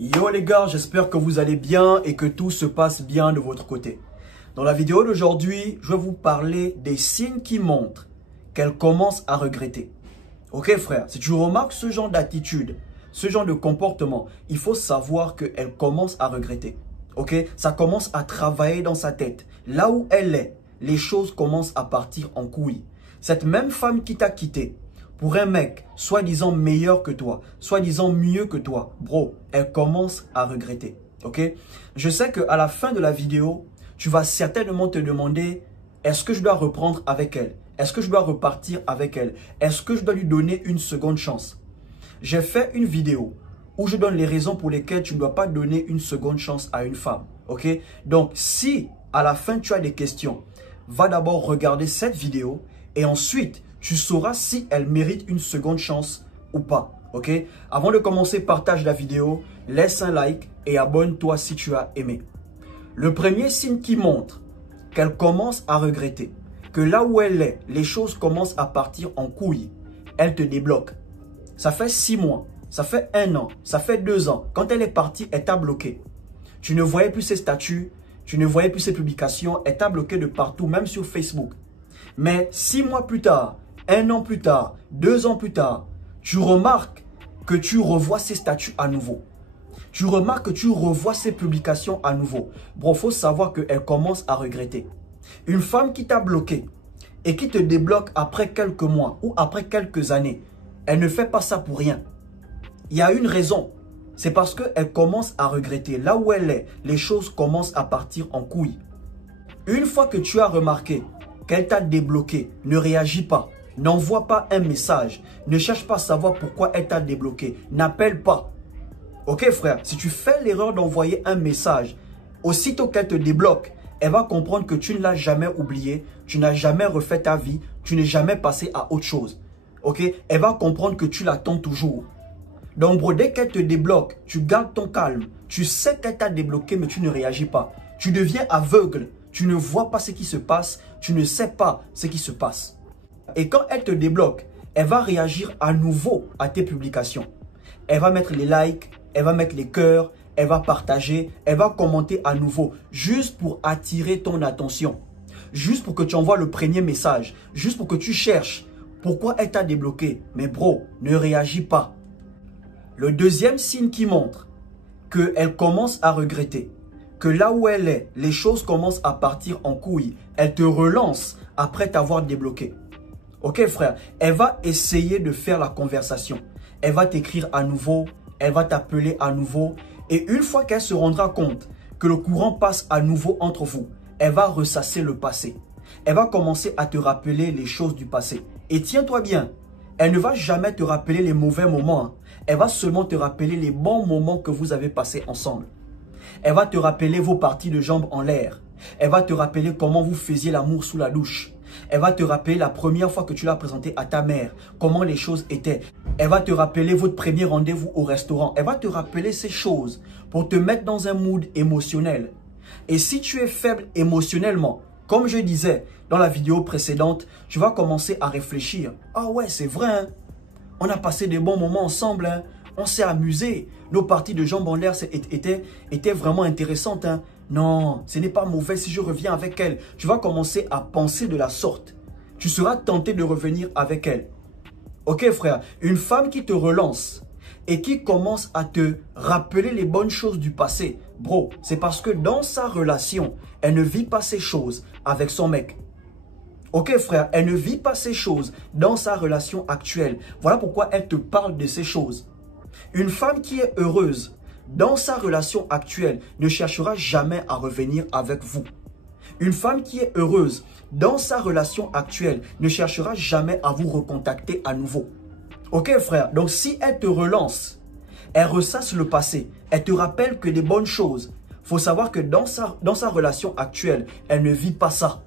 Yo les gars, j'espère que vous allez bien et que tout se passe bien de votre côté. Dans la vidéo d'aujourd'hui, je vais vous parler des signes qui montrent qu'elle commence à regretter. Ok frère, si tu remarques ce genre d'attitude, ce genre de comportement, il faut savoir qu'elle commence à regretter. Ok, ça commence à travailler dans sa tête. Là où elle est, les choses commencent à partir en couille. Cette même femme qui t'a quitté, pour un mec, soi-disant meilleur que toi, soi-disant mieux que toi, bro, elle commence à regretter, ok? Je sais qu'à la fin de la vidéo, tu vas certainement te demander, est-ce que je dois reprendre avec elle? Est-ce que je dois repartir avec elle? Est-ce que je dois lui donner une seconde chance? J'ai fait une vidéo où je donne les raisons pour lesquelles tu ne dois pas donner une seconde chance à une femme, ok? Donc, si à la fin tu as des questions, va d'abord regarder cette vidéo et ensuite, tu sauras si elle mérite une seconde chance ou pas, ok? Avant de commencer, partage la vidéo, laisse un like et abonne-toi si tu as aimé. Le premier signe qui montre qu'elle commence à regretter, que là où elle est, les choses commencent à partir en couille, elle te débloque. Ça fait 6 mois, ça fait 1 an, ça fait 2 ans. Quand elle est partie, elle t'a bloqué. Tu ne voyais plus ses statuts, tu ne voyais plus ses publications, elle t'a bloqué de partout, même sur Facebook. Mais 6 mois plus tard, 1 an plus tard, 2 ans plus tard, tu remarques que tu revois ses statuts à nouveau. Tu remarques que tu revois ses publications à nouveau. Bro, il faut savoir qu'elle commence à regretter. Une femme qui t'a bloqué et qui te débloque après quelques mois ou après quelques années, elle ne fait pas ça pour rien. Il y a une raison. C'est parce qu'elle commence à regretter. Là où elle est, les choses commencent à partir en couille. Une fois que tu as remarqué qu'elle t'a débloqué, ne réagis pas. N'envoie pas un message. Ne cherche pas à savoir pourquoi elle t'a débloqué. N'appelle pas. Ok frère, si tu fais l'erreur d'envoyer un message, aussitôt qu'elle te débloque, elle va comprendre que tu ne l'as jamais oublié, tu n'as jamais refait ta vie, tu n'es jamais passé à autre chose. Ok? Elle va comprendre que tu l'attends toujours. Donc bro, dès qu'elle te débloque, tu gardes ton calme. Tu sais qu'elle t'a débloqué mais tu ne réagis pas. Tu deviens aveugle. Tu ne vois pas ce qui se passe. Tu ne sais pas ce qui se passe. Et quand elle te débloque, elle va réagir à nouveau à tes publications. Elle va mettre les likes, elle va mettre les cœurs, elle va partager, elle va commenter à nouveau. Juste pour attirer ton attention. Juste pour que tu envoies le premier message. Juste pour que tu cherches pourquoi elle t'a débloqué. Mais bro, ne réagis pas. Le deuxième signe qui montre qu'elle commence à regretter, que là où elle est, les choses commencent à partir en couille. Elle te relance après t'avoir débloqué. Ok frère, elle va essayer de faire la conversation. Elle va t'écrire à nouveau, elle va t'appeler à nouveau. Et une fois qu'elle se rendra compte que le courant passe à nouveau entre vous, elle va ressasser le passé. Elle va commencer à te rappeler les choses du passé. Et tiens-toi bien, elle ne va jamais te rappeler les mauvais moments. Hein. Elle va seulement te rappeler les bons moments que vous avez passés ensemble. Elle va te rappeler vos parties de jambes en l'air. Elle va te rappeler comment vous faisiez l'amour sous la douche. Elle va te rappeler la première fois que tu l'as présenté à ta mère, comment les choses étaient. Elle va te rappeler votre premier rendez-vous au restaurant. Elle va te rappeler ces choses pour te mettre dans un mood émotionnel. Et si tu es faible émotionnellement, comme je disais dans la vidéo précédente, tu vas commencer à réfléchir. Ah ouais, c'est vrai, hein? On a passé des bons moments ensemble, hein? On s'est amusé. Nos parties de jambes en l'air étaient vraiment intéressantes. Hein? Non, ce n'est pas mauvais si je reviens avec elle. Tu vas commencer à penser de la sorte. Tu seras tenté de revenir avec elle. Ok frère, une femme qui te relance et qui commence à te rappeler les bonnes choses du passé. Bro, c'est parce que dans sa relation, elle ne vit pas ces choses avec son mec. Ok frère, elle ne vit pas ces choses dans sa relation actuelle. Voilà pourquoi elle te parle de ces choses. Une femme qui est heureuse dans sa relation actuelle ne cherchera jamais à revenir avec vous. Une femme qui est heureuse dans sa relation actuelle ne cherchera jamais à vous recontacter à nouveau. Ok frère, donc si elle te relance, elle ressasse le passé, elle te rappelle que des bonnes choses. Il faut savoir que dans sa relation actuelle, elle ne vit pas ça.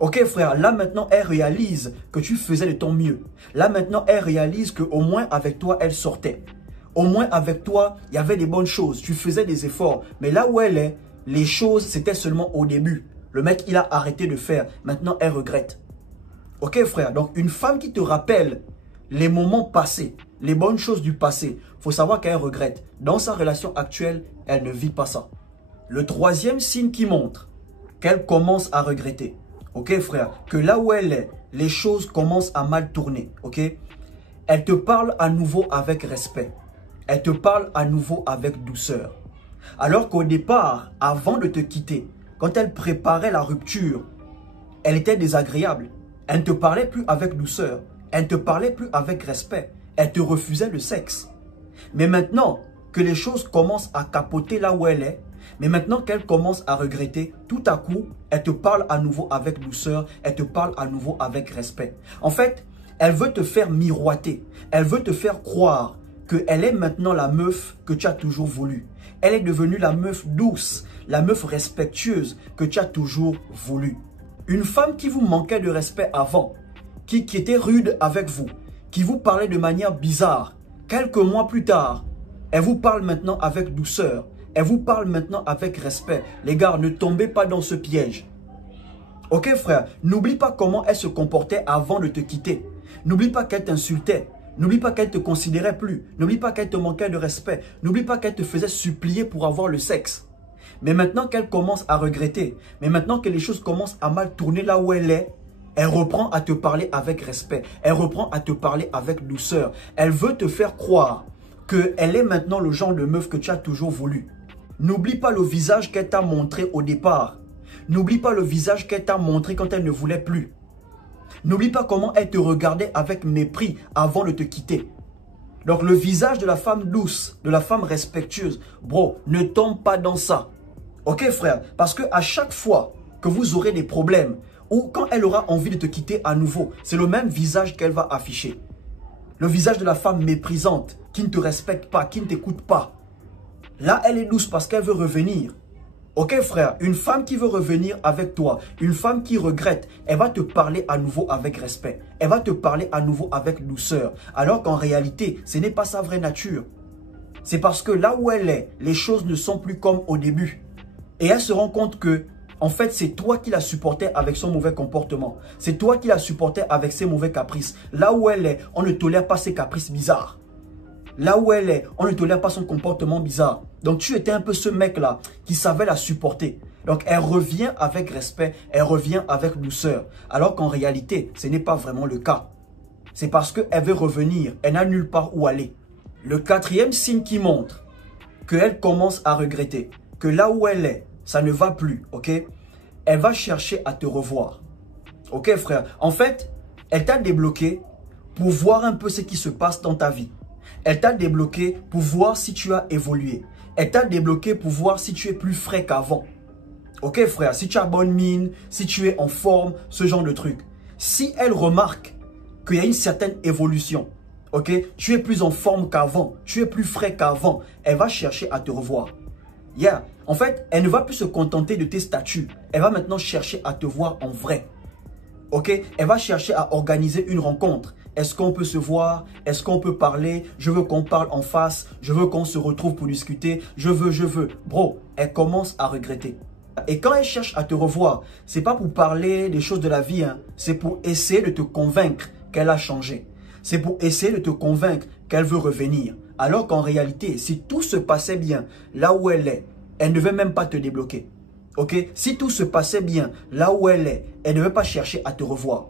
Ok frère, là maintenant elle réalise que tu faisais de ton mieux. Là maintenant elle réalise qu'au moins avec toi elle sortait. Au moins avec toi il y avait des bonnes choses, tu faisais des efforts. Mais là où elle est, les choses c'était seulement au début. Le mec il a arrêté de faire, maintenant elle regrette. Ok frère, donc une femme qui te rappelle les moments passés, les bonnes choses du passé, il faut savoir qu'elle regrette. Dans sa relation actuelle, elle ne vit pas ça. Le troisième signe qui montre qu'elle commence à regretter, ok frère, que là où elle est, les choses commencent à mal tourner, ok. Elle te parle à nouveau avec respect. Elle te parle à nouveau avec douceur. Alors qu'au départ, avant de te quitter, quand elle préparait la rupture, elle était désagréable. Elle ne te parlait plus avec douceur. Elle ne te parlait plus avec respect. Elle te refusait le sexe. Mais maintenant que les choses commencent à capoter là où elle est, mais maintenant qu'elle commence à regretter, tout à coup, elle te parle à nouveau avec douceur. Elle te parle à nouveau avec respect. En fait, elle veut te faire miroiter. Elle veut te faire croire qu'elle est maintenant la meuf que tu as toujours voulu. Elle est devenue la meuf douce, la meuf respectueuse que tu as toujours voulu. Une femme qui vous manquait de respect avant, qui était rude avec vous, qui vous parlait de manière bizarre, quelques mois plus tard, elle vous parle maintenant avec douceur, elle vous parle maintenant avec respect. Les gars, ne tombez pas dans ce piège. Ok frère, n'oublie pas comment elle se comportait avant de te quitter. N'oublie pas qu'elle t'insultait. N'oublie pas qu'elle te considérait plus. N'oublie pas qu'elle te manquait de respect. N'oublie pas qu'elle te faisait supplier pour avoir le sexe. Mais maintenant qu'elle commence à regretter, mais maintenant que les choses commencent à mal tourner là où elle est, elle reprend à te parler avec respect. Elle reprend à te parler avec douceur. Elle veut te faire croire qu'elle est maintenant le genre de meuf que tu as toujours voulu. N'oublie pas le visage qu'elle t'a montré au départ. N'oublie pas le visage qu'elle t'a montré quand elle ne voulait plus. N'oublie pas comment elle te regardait avec mépris avant de te quitter. Donc le visage de la femme douce, de la femme respectueuse, bro, ne tombe pas dans ça. Ok frère, parce que à chaque fois que vous aurez des problèmes, ou quand elle aura envie de te quitter à nouveau, c'est le même visage qu'elle va afficher. Le visage de la femme méprisante, qui ne te respecte pas, qui ne t'écoute pas. Là, elle est douce parce qu'elle veut revenir. Ok frère, une femme qui veut revenir avec toi, une femme qui regrette, elle va te parler à nouveau avec respect. Elle va te parler à nouveau avec douceur. Alors qu'en réalité, ce n'est pas sa vraie nature. C'est parce que là où elle est, les choses ne sont plus comme au début. Et elle se rend compte que, en fait, c'est toi qui la supportais avec son mauvais comportement. C'est toi qui la supportais avec ses mauvais caprices. Là où elle est, on ne tolère pas ses caprices bizarres. Là où elle est, on ne tolère pas son comportement bizarre. Donc tu étais un peu ce mec-là qui savait la supporter. Donc elle revient avec respect, elle revient avec douceur. Alors qu'en réalité, ce n'est pas vraiment le cas. C'est parce qu'elle veut revenir, elle n'a nulle part où aller. Le quatrième signe qui montre qu'elle commence à regretter, que là où elle est, ça ne va plus, ok? Elle va chercher à te revoir. Ok frère? En fait, elle t'a débloqué pour voir un peu ce qui se passe dans ta vie. Elle t'a débloqué pour voir si tu as évolué. Elle t'a débloqué pour voir si tu es plus frais qu'avant. Ok frère, si tu as bonne mine, si tu es en forme, ce genre de truc. Si elle remarque qu'il y a une certaine évolution, ok, tu es plus en forme qu'avant, tu es plus frais qu'avant, elle va chercher à te revoir. Yeah. En fait, elle ne va plus se contenter de tes statuts. Elle va maintenant chercher à te voir en vrai. Ok, elle va chercher à organiser une rencontre. Est-ce qu'on peut se voir? Est-ce qu'on peut parler? Je veux qu'on parle en face. Je veux qu'on se retrouve pour discuter. Je veux. Bro, elle commence à regretter. Et quand elle cherche à te revoir, c'est pas pour parler des choses de la vie. Hein. C'est pour essayer de te convaincre qu'elle a changé. C'est pour essayer de te convaincre qu'elle veut revenir. Alors qu'en réalité, si tout se passait bien là où elle est, elle ne veut même pas te débloquer. Ok? Si tout se passait bien là où elle est, elle ne veut pas chercher à te revoir.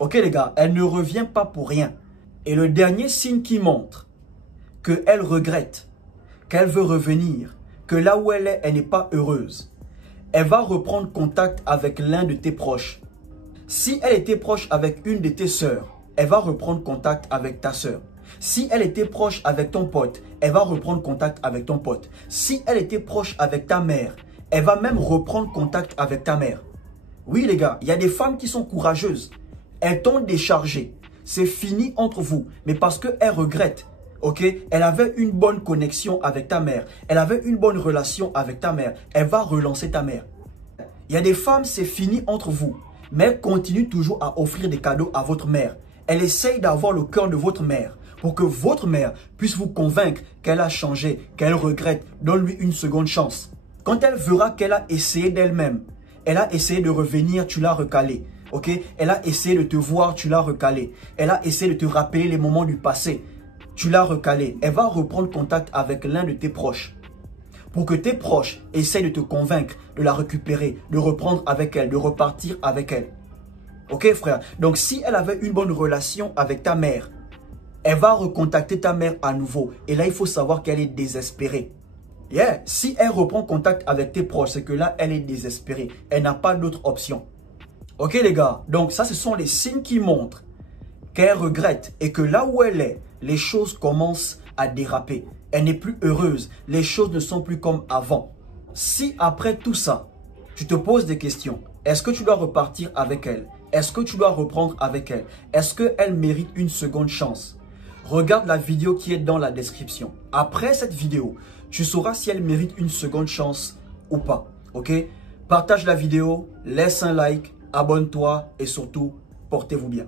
Ok les gars, elle ne revient pas pour rien. Et le dernier signe qui montre qu'elle regrette, qu'elle veut revenir, que là où elle est, elle n'est pas heureuse. Elle va reprendre contact avec l'un de tes proches. Si elle était proche avec une de tes sœurs, elle va reprendre contact avec ta sœur. Si elle était proche avec ton pote, elle va reprendre contact avec ton pote. Si elle était proche avec ta mère, elle va même reprendre contact avec ta mère. Oui les gars, il y a des femmes qui sont courageuses. Elles t'ont déchargé. C'est fini entre vous. Mais parce qu'elle regrette, ok, elle avait une bonne connexion avec ta mère. Elle avait une bonne relation avec ta mère. Elle va relancer ta mère. Il y a des femmes, c'est fini entre vous. Mais elle continue toujours à offrir des cadeaux à votre mère. Elle essaye d'avoir le cœur de votre mère pour que votre mère puisse vous convaincre qu'elle a changé, qu'elle regrette. Donne-lui une seconde chance. Quand elle verra qu'elle a essayé d'elle-même, elle a essayé de revenir, tu l'as recalé. Ok, elle a essayé de te voir, tu l'as recalé. Elle a essayé de te rappeler les moments du passé. tu l'as recalée, elle va reprendre contact avec l'un de tes proches. Pour que tes proches essayent de te convaincre de la récupérer, de reprendre avec elle, de repartir avec elle. Ok frère? Donc si elle avait une bonne relation avec ta mère, elle va recontacter ta mère à nouveau. Et là, il faut savoir qu'elle est désespérée. Yeah. Si elle reprend contact avec tes proches, c'est que là, elle est désespérée. Elle n'a pas d'autre option. Ok les gars? Donc ça, ce sont les signes qui montrent qu'elle regrette et que là où elle est, les choses commencent à déraper. Elle n'est plus heureuse. Les choses ne sont plus comme avant. Si après tout ça, tu te poses des questions, est-ce que tu dois repartir avec elle? Est-ce que tu dois reprendre avec elle? Est-ce qu'elle mérite une seconde chance? Regarde la vidéo qui est dans la description. Après cette vidéo, tu sauras si elle mérite une seconde chance ou pas. Ok? Partage la vidéo, laisse un like, abonne-toi et surtout, portez-vous bien.